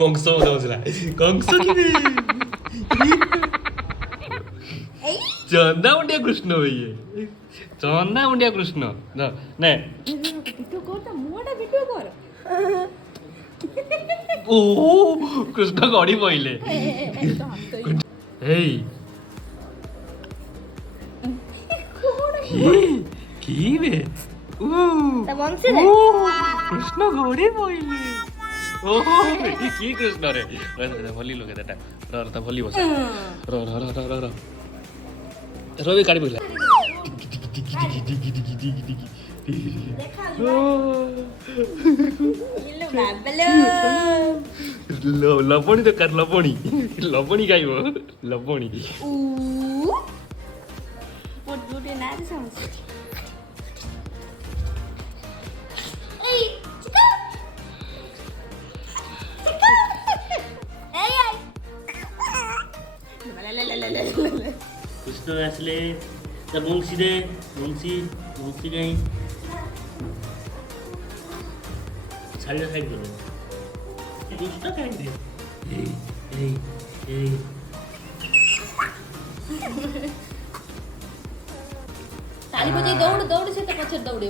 କଂସ ଦଉଥିଲା କଂସ କିରେ ଚନ୍ଦା ମୁଣ୍ଡିଆ କୃଷ୍ଣ ଭାଇ ଚନ୍ଦା ମୁଣ୍ଡିଆ କୃଷ୍ଣ ନେ ଭିଡ଼ିଓ କର ତା ମୁହଁଟା ଭିଡ଼ିଓ କର ଓ କୃଷ୍ଣ ଗଡ଼ି ପଇଲେ ହେଇ কি রে তা বংশী রে কৃষ্ণ গড়ি পইলে ও কি কৃষ্ণ রে ভলি লোকে এটা তা ভলি বসা র র র র র রবি কাড়ি পইলা লবণী দরকার লবণী লবণী খাইব লবণী Português nada são. কৃষ্ণ আসলে তা বংশী রে বংশী বংশী গাই শাড়িটা সাইড করে দুষ্টা খাই দে এই এই এই ताली बजे दौड़ दौड़ से तो पछर दौड़े